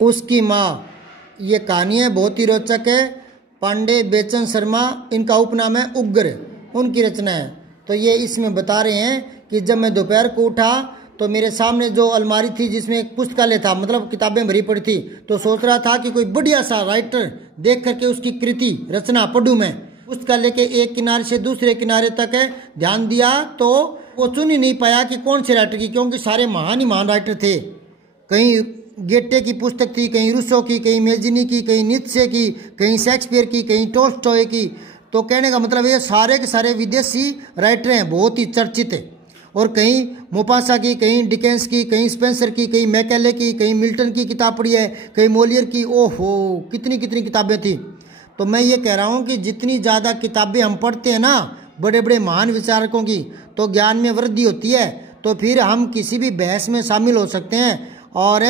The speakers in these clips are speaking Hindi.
उसकी माँ। ये कहानी है, बहुत ही रोचक है। पांडे बेचन शर्मा, इनका उपनाम है उग्र, उनकी रचना है। तो ये इसमें बता रहे हैं कि जब मैं दोपहर को उठा तो मेरे सामने जो अलमारी थी जिसमें एक पुस्तकालय था, मतलब किताबें भरी पड़ी थी, तो सोच रहा था कि कोई बढ़िया सा राइटर देख करके उसकी कृति रचना पढ़ूं मैं। पुस्तकालय के एक किनारे से दूसरे किनारे तक ध्यान दिया तो वो चुन ही नहीं पाया कि कौन से राइटर की, क्योंकि सारे महान ही महान राइटर थे। कहीं गेटे की पुस्तक थी, कहीं रूसो की, कहीं मेजिनी की, कहीं नीत्शे की, कहीं शेक्सपियर की, कहीं टोल्स्टॉय की। तो कहने का मतलब ये सारे के सारे विदेशी राइटर हैं, बहुत ही चर्चित है। और कहीं मोपासा की, कहीं डिकेंस की, कहीं स्पेंसर की, कहीं मैकेले की, कहीं मिल्टन की किताब पढ़ी है, कहीं मोलियर की। ओहो, कितनी कितनी किताबें थी। तो मैं ये कह रहा हूँ कि जितनी ज़्यादा किताबें हम पढ़ते हैं ना बड़े बड़े महान विचारकों की, तो ज्ञान में वृद्धि होती है। तो फिर हम किसी भी बहस में शामिल हो सकते हैं और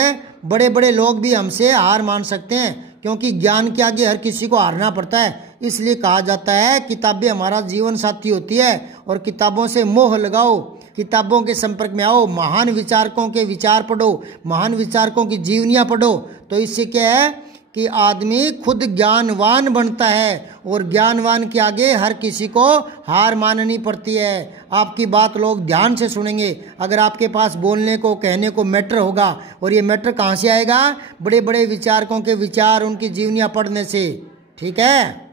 बड़े बड़े लोग भी हमसे हार मान सकते हैं, क्योंकि ज्ञान के आगे हर किसी को हारना पड़ता है। इसलिए कहा जाता है किताबें हमारा जीवन साथी होती है, और किताबों से मोह लगाओ, किताबों के संपर्क में आओ, महान विचारकों के विचार पढ़ो, महान विचारकों की जीवनियाँ पढ़ो। तो इससे क्या है कि आदमी खुद ज्ञानवान बनता है, और ज्ञानवान के आगे हर किसी को हार माननी पड़ती है। आपकी बात लोग ध्यान से सुनेंगे अगर आपके पास बोलने को कहने को मैटर होगा। और ये मैटर कहाँ से आएगा? बड़े बड़े विचारकों के विचार, उनकी जीवनियाँ पढ़ने से। ठीक है।